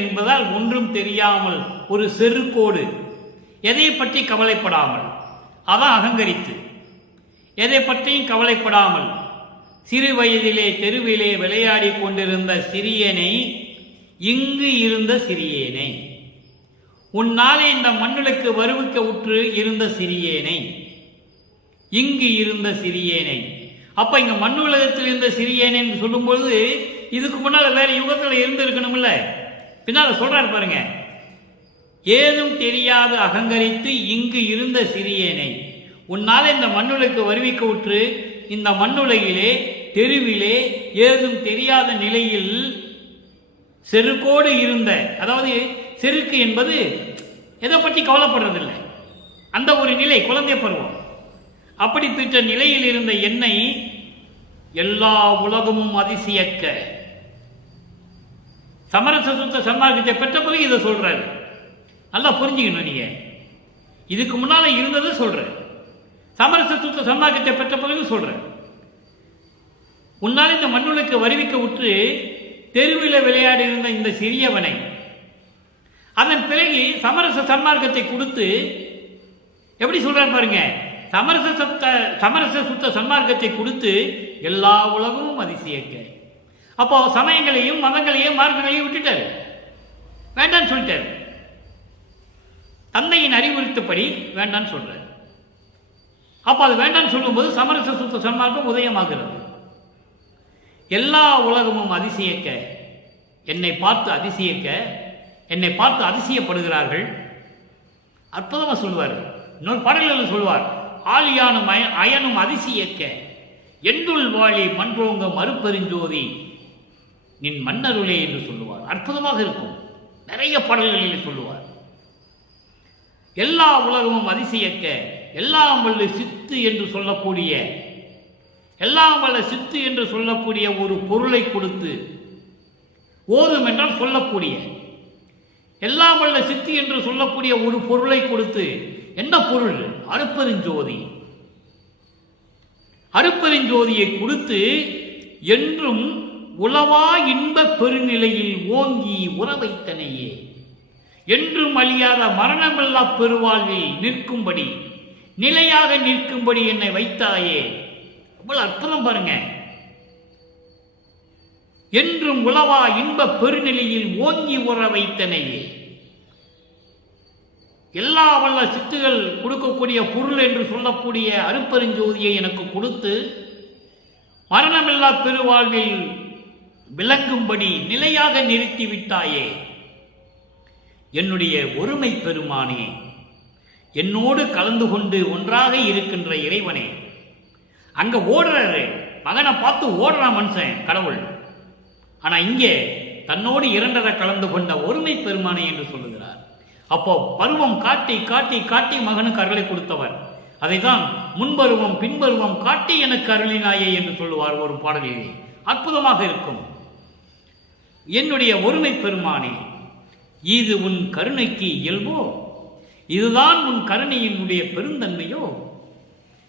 என்பதால் ஒன்றும் தெரியாமல் ஒரு செருக்கோடு, எதை பற்றி கவலைப்படாமல், அதான் அகங்கரித்து. எதை பற்றியும் கவலைப்படாமல் சிறு வயதிலே தெருவிலே விளையாடி கொண்டிருந்த சிறியனை, இங்கு இருந்த சிறியேனை, உன்னாலே இந்த மண்ணுக்கு வருவிக்க உற்று இருந்த சிறியேனை, இங்கு இருந்த சிறியேனை. அப்ப இங்க மண்ணு உலகத்தில் இருந்த சிறியேனை சொல்லும்போது இதுக்கு முன்னால வேற யுகத்துல இருந்து இருக்கணும்ல. பின்னால சொல்றாரு பாருங்க. ஏதும் தெரியாது அகங்கரித்து இங்கு இருந்த சிறியேனை, உன்னாலே இந்த மண்ணுலகுக்கு வருவிக்க உற்று இந்த மண்ணுலகிலே தெருவிலே ஏதும் தெரியாத நிலையில் செருக்கோடு இருந்த, அதாவது செருக்கு என்பது எதை பற்றி கவலைப்படுறதில்லை, அந்த ஒரு நிலை, குழந்தை பருவம். அப்படிப்பட்ட நிலையில் இருந்த என்னை எல்லா உலகமும் அதிசயக்க, சமரச சுத்த சன்மார்க்கத்தை பெற்ற பிறகு இதை சொல்றாரு. நல்லா புரிஞ்சுக்கணும். நீங்க இதுக்கு முன்னால இருந்தது சொல்ற, சமரச சுத்த சன்மார்க்கத்தை பெற்ற பிறகு சொல்ற, உன்னால் இந்த மண்ணுலகுக்கு வருவிக்க உற்று தெருவில் விளையாடி இருந்த இந்த சிறியவனை, அதன் பிறகு சமரச சன்மார்க்கத்தை கொடுத்து எப்படி சொல்றாரு பாருங்க. சமரச சுத்த சன்மார்க்கத்தை கொடுத்து எல்லா உலகமும் அதிசயிக்க. அப்போ சமயங்களையும் மதங்களையும் மார்க்கங்களையும் விட்டுட்டாரு, வேண்டான்னு சொல்லிட்டாரு. தந்தையின் அறிவுறுத்தப்படி வேண்டான்னு சொல்றாரு. அப்போ அது வேண்டான்னு சொல்லும்போது சமரச சுத்த சன்மார்க்கம் உதயமாகிறது. எல்லா உலகமும் அதிசயிக்க, என்னை பார்த்து அதிசயிக்க, என்னை பார்த்து அதிசயப்படுகிறார்கள். அற்புதமா சொல்லுவார். இன்னொரு பாடல்கள் சொல்லுவார். ஆலியானும் அயனும் அதிசயிக்க, எண்டுள் வாழி மன்றோங்க மறுபெருஞ்சோதி நின் மன்னருளே என்று சொல்லுவார். அற்புதமாக இருக்கும். நிறைய பாடல்களில் சொல்லுவார். எல்லா உலகமும் அதிசயிக்க, எல்லாம் வல்ல சித்து என்று சொல்லக்கூடிய, எல்லாம் வல்ல சித்து என்று சொல்லக்கூடிய ஒரு பொருளை கொடுத்து, ஓதும் என்றால் சொல்லக்கூடிய, எல்லாம் வல்ல சித்தி என்று சொல்லக்கூடிய ஒரு பொருளை கொடுத்து, என்ன பொருள்? அருட்பெருஞ்சோதி. அருட்பெருஞ்சோதியை கொடுத்து என்றும் உளவா இன்ப பெருநிலையில் ஓங்கி உறவைத்தனையே, என்றும் அழியாத மரணமில்லா பெருவாழ்வில் நிற்கும்படி, நிலையாக நிற்கும்படி என்னை வைத்தாயே. அவ்வளவு அற்புதம் பாருங்க. என்றும் உளவா இன்ப பெருநிலையில் ஓங்கி உற வைத்தனையே. எல்லா வல்ல சித்துகள் கொடுக்கக்கூடிய பொருள் என்று சொல்லக்கூடிய அருட்பெருஞ்சோதியை எனக்கு கொடுத்து மரணமில்லா பெருவாழ்வில் விளங்கும்படி நிலையாக நிறுத்திவிட்டாயே. என்னுடைய ஒருமை பெருமானே, என்னோடு கலந்து கொண்டு ஒன்றாக இருக்கின்ற இறைவனே. அங்க ஓடுறாரு, மகனை பார்த்து ஓடுறான் மனுஷன், கடவுள். ஆனா இங்கே தன்னோடு இரண்டரை கலந்து கொண்ட ஒருமை பெருமானே என்று சொல்லுகிறார். அப்போ பருவம் காட்டி காட்டி காட்டி மகனுக்கு அருளை கொடுத்தவர். அதைதான் முன்பருவம் பின்பருவம் காட்டி எனக்கு அருளினாயே என்று சொல்லுவார் ஒரு பாடலிலே. அற்புதமாக இருக்கும். என்னுடைய ஒருமை பெருமானே, இது உன் கருணைக்கு இயல்போ, இதுதான் உன் கருணையினுடைய பெருந்தன்மையோ.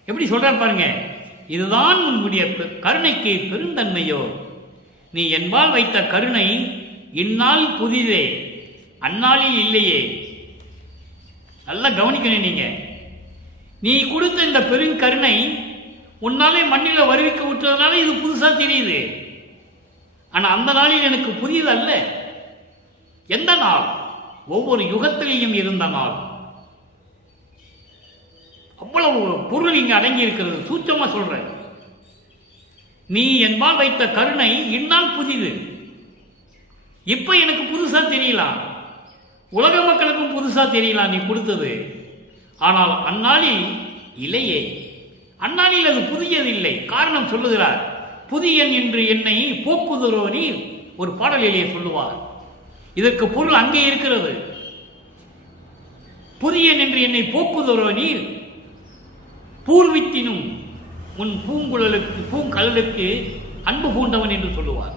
எப்படி சொல்றார் பாருங்க, இதுதான் உன்னுடைய கருணைக்கு பெருந்தன்மையோ. நீ என்பால் வைத்த கருணை இந்நாள் புதிதே, அந்நாளில் இல்லையே. நல்லா கவனிக்கணும். நீ கொடுத்த இந்த பெருங்கருணை உன்னாலே மண்ணில வருவிக்க விட்டதுனால இது புதுசா தெரியுது. ஆனா அந்த நாளில் எனக்கு புதியதல்ல. எந்த நாள்? ஒவ்வொரு யுகத்திலையும் இருந்த நாள். அவ்வளவு பொருள் இங்க அடங்கி இருக்கிறது. சூட்சமா சொல்ற, நீ என்பால் வைத்த கருணை இந்நாள் புதிது. இப்ப எனக்கு புதுசா தெரியலாம், உலக மக்களுக்கும் புதுசா தெரியலாம் நீ கொடுத்தது. ஆனால் அந்நாளில் இல்லையே. அந்நாளில் அது புதியதில்லை. காரணம் சொல்லுகிறார். புதியன் என்று என்னை போக்குதரோ நீர் ஒரு பாடலிலே சொல்லுவார். இதற்கு பொருள் அங்கே இருக்கிறது. புதியன் என்று என்னை போக்குதரோ நீர் பூர்வித்தினும் உன் பூங்கழலுக்கு அன்பு பூண்டவன் என்று சொல்லுவார்.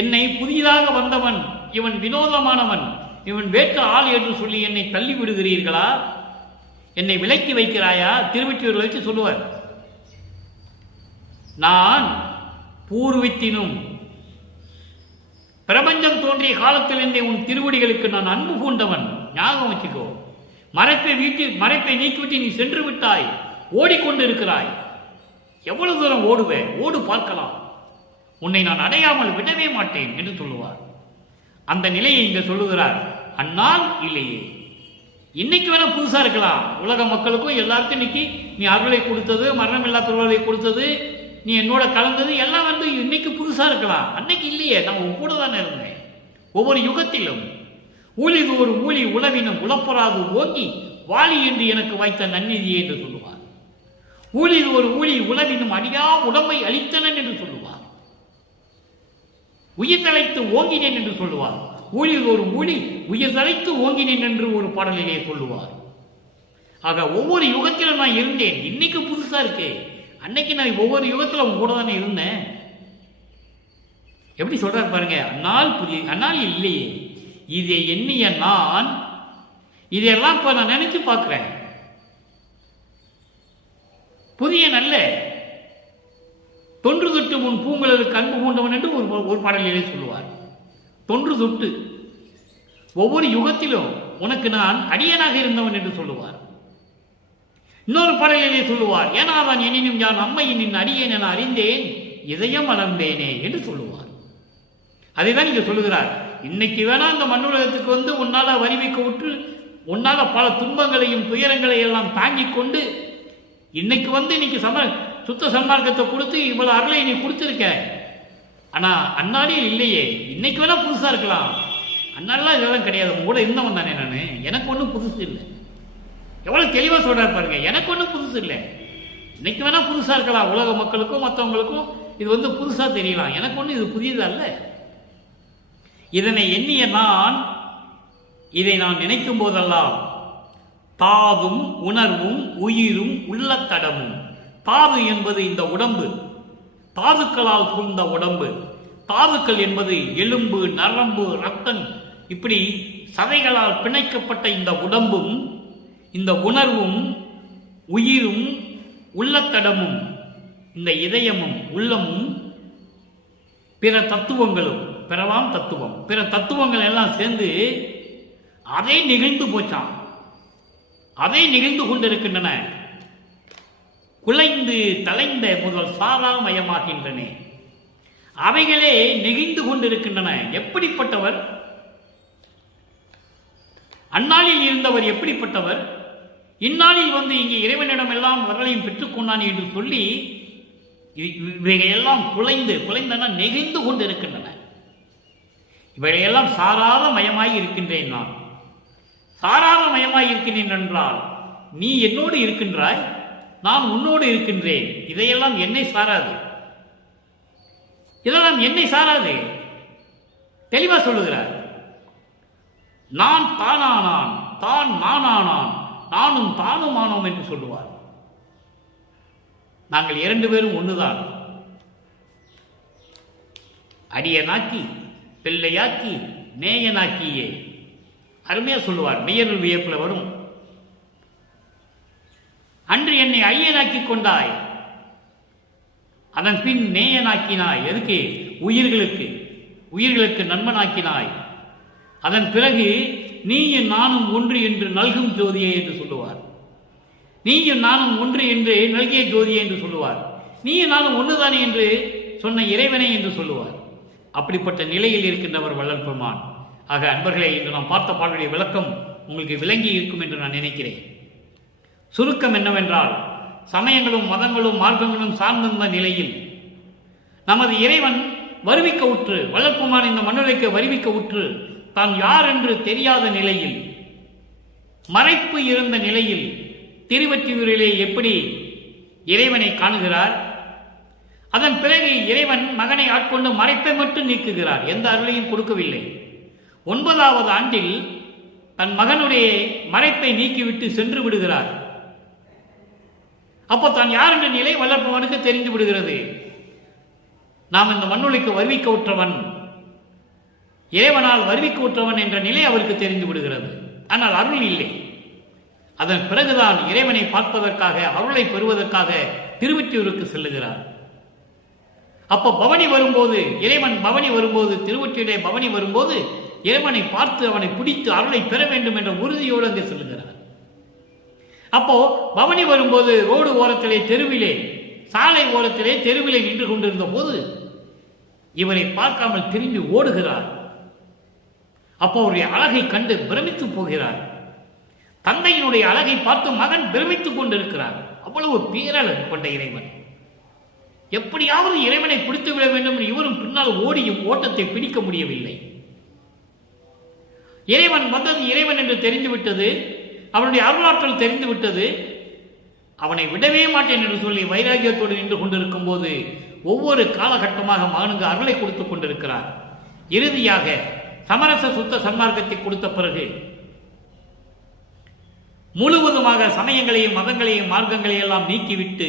என்னை புதிதாக வந்தவன், இவன் வினோதமானவன், இவன் வேற்ற ஆள் என்று சொல்லி என்னை தள்ளி விடுகிறீர்களா? என்னை விலக்கி வைக்கிறாயா? திருவெற்றியூர் வச்சு சொல்லுவார். நான் பூர்வித்தினும் பிரபஞ்சம் தோன்றிய காலத்திலிருந்தே உன் திருவடிகளுக்கு நான் அன்பு பூண்டவன். ஞாபகம் வச்சுக்கோ. மறைப்பை நீக்கிவிட்டு நீ சென்று விட்டாய், ஓடிக்கொண்டு இருக்கிறாய். எவ்வளவு தூரம் ஓடுவேன்? ஓடு பார்க்கலாம். உன்னை நான் அடையாமல் விடவே மாட்டேன் என்று சொல்லுவார். அந்த நிலையை இங்க சொல்லுகிறார். அந்நாள் இல்லையே. இன்னைக்கு வேணா புதுசா இருக்கலாம். உலக மக்களுக்கும் எல்லாருக்கும் இன்னைக்கு நீ அருளை கொடுத்தது, மரணமில்லா பெருவாழ்வை கொடுத்தது, நீ என்னோட கலந்தது எல்லாம் இன்னைக்கு புதுசா இருக்கலாம். அன்னைக்கு இல்லையே. நான் உன் கூட தானே இருந்தேன். ஒவ்வொரு யுகத்திலும் ஊழிது ஒரு ஊழி உளவினும் உளப்பராது ஓங்கி வாலி என்று எனக்கு வைத்த நன்னிதியே என்று சொல்லுவார். ஊழிது ஒரு ஊழி உளவினும் அடியா உடம்பை அளித்தனன் என்று சொல்லுவார். உயிர் தலைத்து ஓங்கினேன் என்று சொல்லுவார். ஊழிது ஒரு ஊழி உயிர் தலைத்து ஓங்கினேன் என்று ஒரு பாடலிலே சொல்லுவார். ஆக ஒவ்வொரு யுகத்திலும் நான் இருந்தேன். இன்னைக்கு புதுசா இருக்கே. அன்னைக்கு நான் ஒவ்வொரு யுகத்தில் உங்க கூட தானே இருந்தேன். எப்படி சொல்றாரு பாருங்க. அந்நாள் இல்லையே. இதை எண்ணிய நான் இதையெல்லாம் இப்ப நான் நினைச்சு பார்க்கிறேன். புதிய நல்ல தொன்று தொட்டு உன் பூங்கலுக்கு அன்பு பூண்டவன் என்று ஒரு பாடலிலே சொல்லுவார். தொன்று தொட்டு ஒவ்வொரு யுகத்திலும் உனக்கு நான் அடியனாக இருந்தவன் என்று சொல்லுவார். இன்னொரு பாடலிலே சொல்லுவார். ஏனாதான் எனினும் யான் அம்மையின் அடியேன் என அறிந்தேன், இதயம் வளர்ந்தேனே என்று சொல்லுவார். அதைதான் இங்க சொல்லுகிறார். இன்னைக்கு வேணா இந்த மண்ணுலகத்துக்கு உன்னால வரிவிக்க விட்டு உன்னால பல துன்பங்களையும் துயரங்களையும் எல்லாம் தாங்கிக் கொண்டு இன்னைக்கு இன்னைக்கு சுத்த சன்மார்க்கத்தை கொடுத்து இவ்வளவு அருளை நீ கொடுத்திருக்க. ஆனா அந்நாளில் இல்லையே. இன்னைக்கு வேணா புதுசா இருக்கலாம். அந்நாளெல்லாம் இதெல்லாம் கிடையாது. கூட இருந்தவன் தானே நானு. எனக்கு ஒன்றும் புதுசு இல்லை. எவ்வளவு தெளிவா சொல்றாரு பாருங்க. எனக்கு ஒன்றும் புதுசு இல்லை. இன்னைக்கு வேணா புதுசா இருக்கலாம். உலக மக்களுக்கும் மற்றவங்களுக்கும் இது புதுசா தெரியலாம். எனக்கு ஒன்றும் இது புதியது அல்ல. இதனை எண்ணிய நான் இதை நான் நினைக்கும் போதெல்லாம் தாதும் உணர்வும் உயிரும் உள்ளத்தடமும். தாது என்பது இந்த உடம்பு, தாதுக்களால் சூழ்ந்த உடம்பு. தாதுக்கள் என்பது எலும்பு, நரம்பு, ரத்தம், இப்படி சதைகளால் பிணைக்கப்பட்ட இந்த உடம்பும், இந்த உணர்வும், உயிரும், உள்ளத்தடமும், இந்த இதயமும், உள்ளமும், பிற தத்துவங்களும், பிறவாம் தத்துவம், பிற தத்துவங்கள் எல்லாம் சேர்ந்து அதை நிகழ்ந்து போச்சான். அதை நிகழ்ந்து கொண்டிருக்கின்றன. குலைந்து தலைந்த முதல் சாராமயமாகின்றன. அவைகளே நெகிழ்ந்து கொண்டிருக்கின்றன. எப்படிப்பட்டவர்? அந்நாளில் இருந்தவர் எப்படிப்பட்டவர்? இந்நாளில் வந்து இங்கே இறைவனிடம் எல்லாம் வரலையும் பெற்றுக்கொண்டான் என்று சொல்லி இவைகையெல்லாம் குலைந்தன நெகிழ்ந்து கொண்டிருக்கின்றன. இவைகையெல்லாம் சாராத மயமாய் இருக்கின்றேன். நான் சாராத மயமாய் இருக்கின்றேன் என்றால் நீ என்னோடு இருக்கின்றாய், நான் உன்னோடு இருக்கின்றேன். இதையெல்லாம் என்னை சாராது. இதெல்லாம் என்னை சாராது. தெளிவா சொல்லுகிறார். நான் தானானான், தான் நானானான், நானும் தானுமானோம் என்று சொல்லுவார். நாங்கள் இரண்டு பேரும் ஒன்றுதான். அடியனாக்கி பிள்ளையாக்கி நேயனாக்கியே. அருமையா சொல்லுவார். மெய்யருள் வியப்புல வரும். அன்று என்னை ஐயனாக்கி கொண்டாய், அதன் பின் நேயனாக்கினாய். எதுக்கு? உயிர்களுக்கு நண்பனாக்கினாய். அதன் பிறகு நீயும் நானும் ஒன்று என்று நல்கும் ஜோதியே என்று சொல்லுவார். நீயும் நானும் ஒன்று என்று நல்கிய ஜோதியே என்று சொல்லுவார். நீயும் நானும் ஒன்றுதானே என்று சொன்ன இறைவனை என்று சொல்லுவார். அப்படிப்பட்ட நிலையில் இருக்கின்றவர் வள்ளல் பெருமான். ஆக அன்பர்களே, இன்று நாம் பார்த்த பாடலுடைய விளக்கம் உங்களுக்கு விளங்கி இருக்கும் என்று நான் நினைக்கிறேன். சுருக்கம் என்னவென்றால், சமயங்களும் மதங்களும் மார்க்கங்களும் சார்ந்திருந்த நிலையில் நமது இறைவன் வருவிக்க உற்று, வள்ளல் பெருமான் இந்த மண்ணுரைக்கு வருவிக்க உற்று, தான் யார் என்று தெரியாத நிலையில், மறைப்பு இருந்த நிலையில் திருவொற்றியூரிலே எப்படி இறைவனை காணுகிறார். அதன் பிறகு இறைவன் மகனை ஆட்கொண்டு மறைப்பை மட்டும் நீக்குகிறார். எந்த அருளையும் கொடுக்கவில்லை. 9வது ஆண்டில் தன் மகனுடைய மறைப்பை நீக்கிவிட்டு சென்று விடுகிறார். அப்போ தான் யார் என்ற நிலை வள்ளல் பெருமானுக்கு தெரிந்து விடுகிறது. நாம் இந்த மண்ணுலைக்கு வருவிக்க உற்றவன், இறைவனால் வருவிக்க உற்றவன் என்ற நிலை அவருக்கு தெரிந்து விடுகிறது. ஆனால் அருள் இல்லை. அதன் பிறகுதான் இறைவனை பார்ப்பதற்காக, அருளை பெறுவதற்காக திருவொற்றியூருக்கு செல்லுகிறார். அப்போ பவனி வரும்போது, இறைவன் பவனி வரும்போது, திருவொற்றியூரிலே பவனி வரும்போது இறைவனை பார்த்து அவனை பிடித்து அருளை பெற வேண்டும் என்ற உறுதியோடு அங்கே செல்லுகிறார். அப்போ பவனி வரும்போது ரோடு ஓரத்திலே, தெருவிலே, சாலை ஓரத்திலே, தெருவிலே நின்று கொண்டிருந்த போது இவரை பார்க்காமல் திரும்பி ஓடுகிறார். அப்போ அவருடைய அழகை கண்டு பிரமித்து போகிறார். தந்தையினுடைய அழகை பார்த்து மகன் பிரமித்துக் கொண்டிருக்கிறார். அவ்வளவு பேரழகு கொண்ட இறைவன். எப்படியாவது இறைவனை பிடித்து விட வேண்டும் என்று இவரும் பின்னால் ஓடியும் ஓட்டத்தை பிடிக்க முடியவில்லை. இறைவன் வந்தது இறைவன் என்று தெரிந்துவிட்டது. அவனுடைய அருளாற்றல் தெரிந்துவிட்டது. அவனை விடவே மாட்டேன் என்று சொல்லி வைராகியத்தோடு நின்று கொண்டிருக்கும் போது ஒவ்வொரு காலகட்டமாக மகனுக்கு அருளை கொடுத்துக் கொண்டிருக்கிறார். இறுதியாக சமரச சுத்த சன்மார்க்கத்தை கொடுத்த பிறகு முழுவதுமாக சமயங்களையும் மதங்களையும் மார்க்கங்களையும் எல்லாம் நீக்கிவிட்டு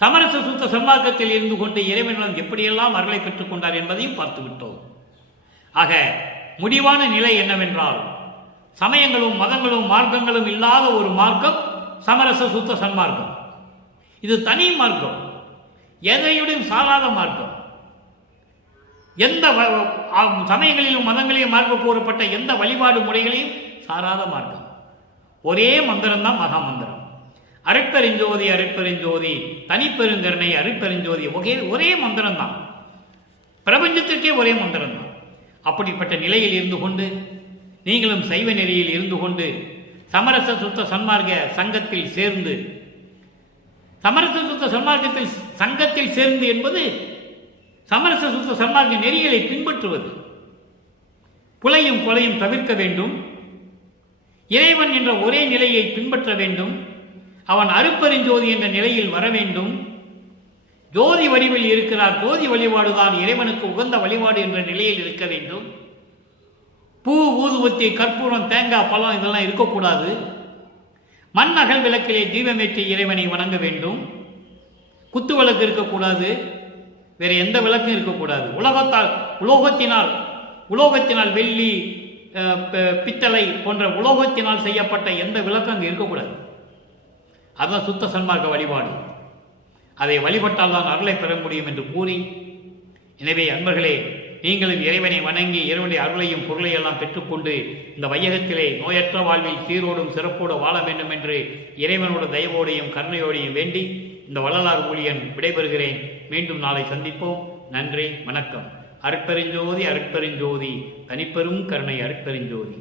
சமரச சுத்த சன்மார்க்கத்தில் இருந்து கொண்டு இறைவனிடம் எப்படியெல்லாம் அருளை பெற்றுக் கொண்டார் என்பதையும் பார்த்துவிட்டோம். ஆக முடிவான நிலை என்னவென்றால், சமயங்களும் மதங்களும் மார்க்கங்களும் இல்லாத ஒரு மார்க்கம் சமரச சுத்த சன்மார்க்கம். இது தனி மார்க்கம், எதையுடையும் சாராத மார்க்கம். எந்த சமயங்களிலும் மதங்களிலும் மார்க்க கூறப்பட்ட எந்த வழிபாடு முறைகளையும் சாராத மார்க்கம். ஒரே மந்திரம் தான் மகா மந்திரம். அருட்பெருஞ்சோதி அருட்பெருஞ்சோதி தனிப்பெருங்கருணை அருட்பெருஞ்சோதி ஒரே மந்திரம் தான். பிரபஞ்சத்திற்கே ஒரே மந்திரம் தான். அப்படிப்பட்ட நிலையில் இருந்து கொண்டு நீங்களும் சைவ நெறியில் இருந்து கொண்டு சமரச சுத்த சன்மார்க்க சங்கத்தில் சேர்ந்து, சமரச சுத்த சன்மார்க்கத்தில் சங்கத்தில் சேர்ந்து என்பது சமரச சுத்த சன்மார்க்க நெறிகளை பின்பற்றுவது. புலையும் கொலையும் தவிர்க்க வேண்டும். இறைவன் என்ற ஒரே நிலையை பின்பற்ற வேண்டும். அவன் அருட்பெருஞ்சோதி என்ற நிலையில் வர வேண்டும். ஜோதி வடிவில் இருக்கிறார். ஜோதி வழிபாடுதான் இறைவனுக்கு உகந்த வழிபாடு என்ற நிலையில் இருக்க வேண்டும். பூ, ஊதுவத்தி, கற்பூரம், தேங்காய், பழம் இதெல்லாம் இருக்கக்கூடாது. மண் அகல் விளக்கிலே தீபமேற்றி இறைவனை வணங்க வேண்டும். குத்து விளக்கு இருக்கக்கூடாது. வேற எந்த விளக்கும் இருக்கக்கூடாது. உலோகத்தினால் வெள்ளி, பித்தளை போன்ற உலோகத்தினால் செய்யப்பட்ட எந்த விளக்கம் அங்கே இருக்கக்கூடாது. அதுதான் சுத்த சன்மார்க்க வழிபாடு. அதை வழிபட்டால் தான் அருளை பெற முடியும் என்று கூறி, எனவே அன்பர்களே, நீங்களும் இறைவனை வணங்கி இறைவனுடைய அருளையும் பொருளையும் எல்லாம் பெற்றுக்கொண்டு இந்த வையகத்திலே நோயற்ற வாழ்வில் சீரோடும் சிறப்போடு வாழ வேண்டும் என்று இறைவனோட தயவோடையும் கருணையோடையும் வேண்டி இந்த வள்ளலார் ஊழியன் விடைபெறுகிறேன். மீண்டும் நாளை சந்திப்போம். நன்றி, வணக்கம். அருட்பெருஞ்சோதி, அருட்பெருஞ்சோதி, தனிப்பெரும் கருணை அருட்பெருஞ்சோதி.